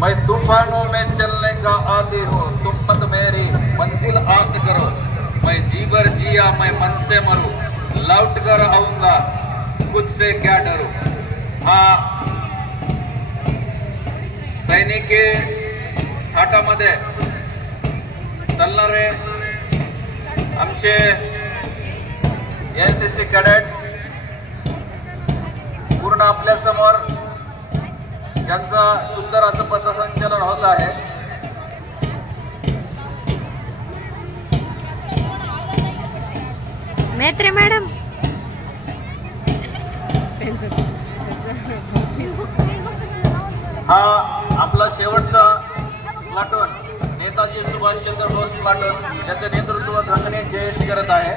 मैं तूफानों में चलने का आदी हूँ, तुम मत मेरी मंजिल आस करो। मैं जी भर जिया मैं मन से मरूं, लौट कर आऊंगा खुद से क्या डरू। हा सैनिकी थाटामध्ये चालणारे आमचे एनसीसी कॅडेट्स पूर्ण आपल्या समोर यांचा सुंदर असं पथसंचलन होत आहे। मैत्री मॅडम हा आपला शेवटचा प्लाटून नेताजी सुभाषचंद्र बोस प्लाटून ज्याचे नेतृत्व गगने जयेश करत आहे।